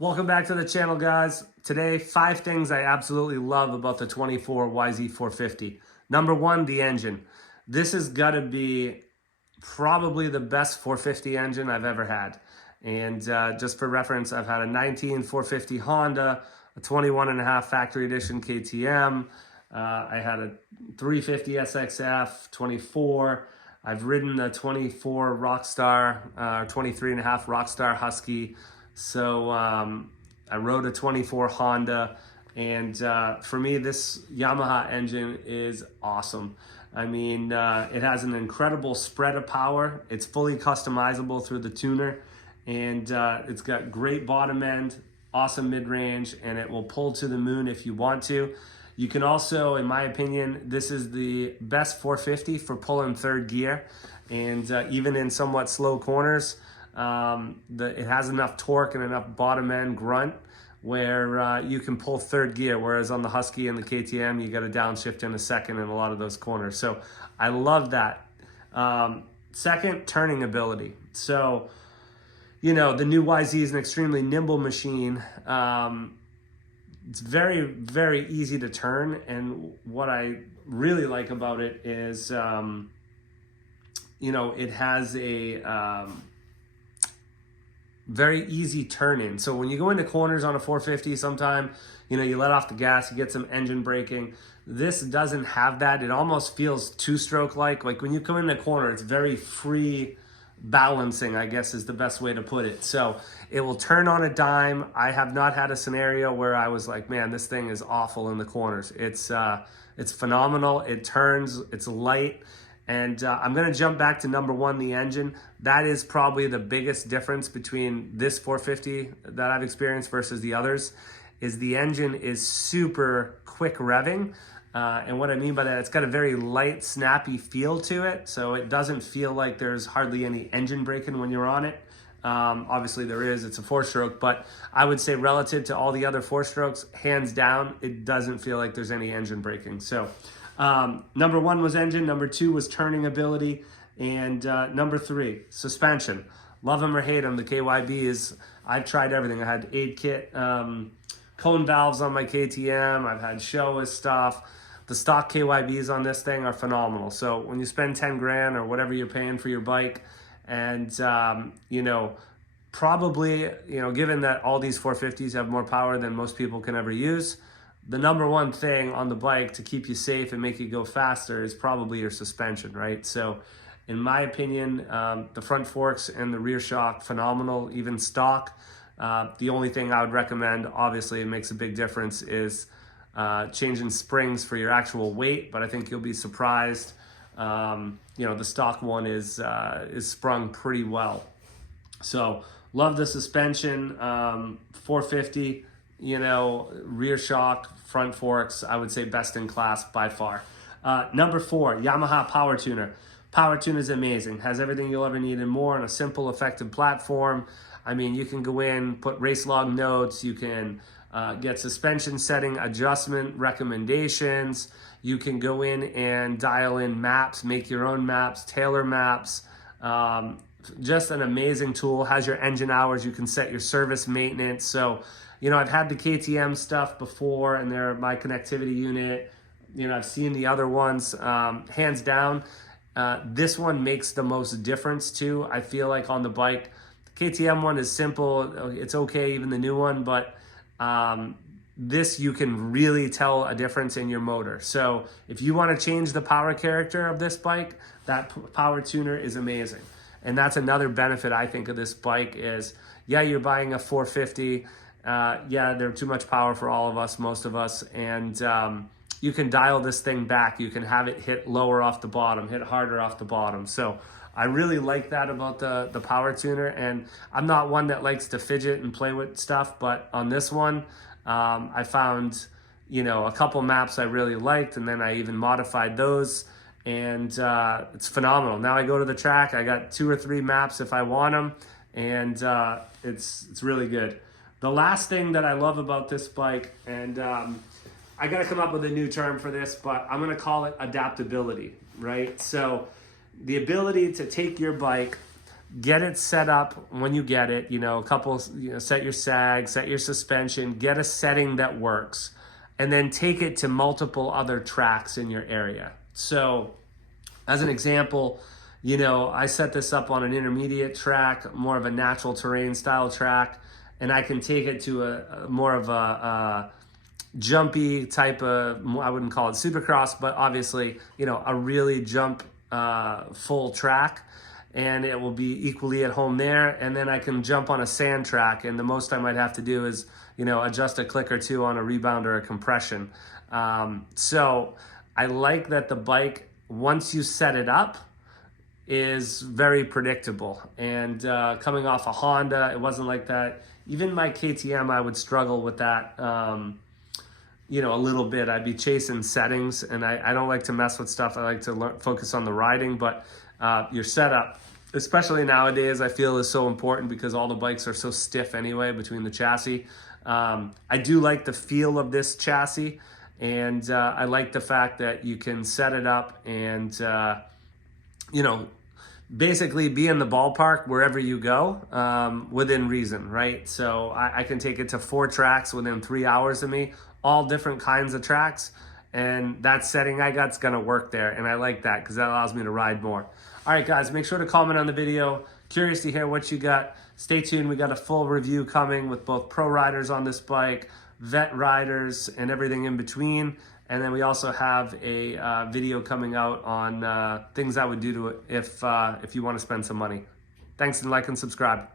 Welcome back to the channel, guys. Today, 5 things I absolutely love about the 24 YZ450. Number 1, the engine. This has got to be probably the best 450 engine I've ever had. And just for reference, I've had a 19 450 Honda, a 21.5 factory edition KTM. I had a 350 SXF 24. I've ridden the 24 Rockstar, 23.5 Rockstar Husky. So I rode a 24 Honda, and for me, this Yamaha engine is awesome. I mean, it has an incredible spread of power. It's fully customizable through the tuner, and it's got great bottom end, awesome mid-range, and it will pull to the moon if you want to. You can also, in my opinion, this is the best 450 for pulling third gear, and even in somewhat slow corners, it has enough torque and enough bottom end grunt where you can pull third gear, whereas on the Husky and the KTM, you got to downshift in a second in a lot of those corners. So I love that. Second, turning ability. So, you know, the new YZ is an extremely nimble machine. It's very, very easy to turn. And what I really like about it is, you know, it has a very easy turn in. So when you go into corners on a 450, sometime, you know, you let off the gas, you get some engine braking. This doesn't have that. It almost feels two-stroke like when you come in the corner, it's very free balancing, I guess is the best way to put it. So it will turn on a dime. I have not had a scenario where I was like, man, this thing is awful in the corners. It's phenomenal. It turns, it's light. And I'm going to jump back to number 1, the engine. That is probably the biggest difference between this 450 that I've experienced versus the others, is the engine is super quick revving. And what I mean by that, it's got a very light, snappy feel to it. So it doesn't feel like there's hardly any engine braking when you're on it. Obviously there is, it's a 4-stroke, but I would say relative to all the other 4-strokes, hands down, it doesn't feel like there's any engine braking. So number 1 was engine, number 2 was turning ability, and number 3, suspension. Love them or hate them, the KYB is, I've tried everything. I had 8 kit cone valves on my KTM, I've had Showa stuff. The stock KYBs on this thing are phenomenal. So when you spend 10 grand or whatever you're paying for your bike, and you know, probably, you know, given that all these 450s have more power than most people can ever use, the number 1 thing on the bike to keep you safe and make you go faster is probably your suspension, right? So in my opinion, the front forks and the rear shock, phenomenal, even stock. The only thing I would recommend, obviously it makes a big difference, is changing springs for your actual weight, but I think you'll be surprised. You know, the stock one is sprung pretty well. So love the suspension, 450, you know, rear shock, front forks, I would say best in class by far. Number 4, Yamaha Power Tuner. Power Tuner is amazing. Has everything you'll ever need and more on a simple, effective platform. I mean, you can go in, put race log notes, you can get suspension setting adjustment recommendations. You can go in and dial in maps, make your own maps, tailor maps. Just an amazing tool. Has your engine hours. You can set your service maintenance. So, you know, I've had the KTM stuff before, and they're my connectivity unit. You know, I've seen the other ones. Hands down, this one makes the most difference too. I feel like on the bike, the KTM one is simple. It's okay, even the new one, but this you can really tell a difference in your motor. So if you want to change the power character of this bike, that power tuner is amazing. And that's another benefit I think of this bike is, yeah, you're buying a 450. Yeah, they're too much power for all of us, most of us. And you can dial this thing back. You can have it hit lower off the bottom, hit harder off the bottom. So I really like that about the power tuner. And I'm not one that likes to fidget and play with stuff, but on this one, I found, you know, a couple maps I really liked, and then I even modified those, and it's phenomenal. Now I go to the track, I got 2 or 3 maps if I want them, and it's really good. The last thing that I love about this bike, and I gotta come up with a new term for this, but I'm gonna call it adaptability, right? So the ability to take your bike, get it set up when you get it, set your sag, set your suspension, get a setting that works, and then take it to multiple other tracks in your area. So as an example, I set this up on an intermediate track, more of a natural terrain style track, and I can take it to a more of a jumpy type of, I wouldn't call it supercross, but obviously, a really jump full track, and it will be equally at home there. And then I can jump on a sand track, and the most I might have to do is, adjust a click or two on a rebound or a compression. So I like that the bike, once you set it up, is very predictable. And coming off a Honda, it wasn't like that. Even my KTM, I would struggle with that, a little bit. I'd be chasing settings, and I don't like to mess with stuff. I like to focus on the riding, but your setup, especially nowadays, I feel is so important because all the bikes are so stiff anyway between the chassis. I do like the feel of this chassis, and I like the fact that you can set it up and, basically be in the ballpark wherever you go, within reason, right? So I can take it to 4 tracks within 3 hours of me, all different kinds of tracks, and that setting I got's gonna work there, and I like that because that allows me to ride more. All right, guys, make sure to comment on the video. Curious to hear what you got. Stay tuned. We got a full review coming with both pro riders on this bike, vet riders, and everything in between. And then we also have a video coming out on things I would do to it if you want to spend some money. Thanks, and like and subscribe.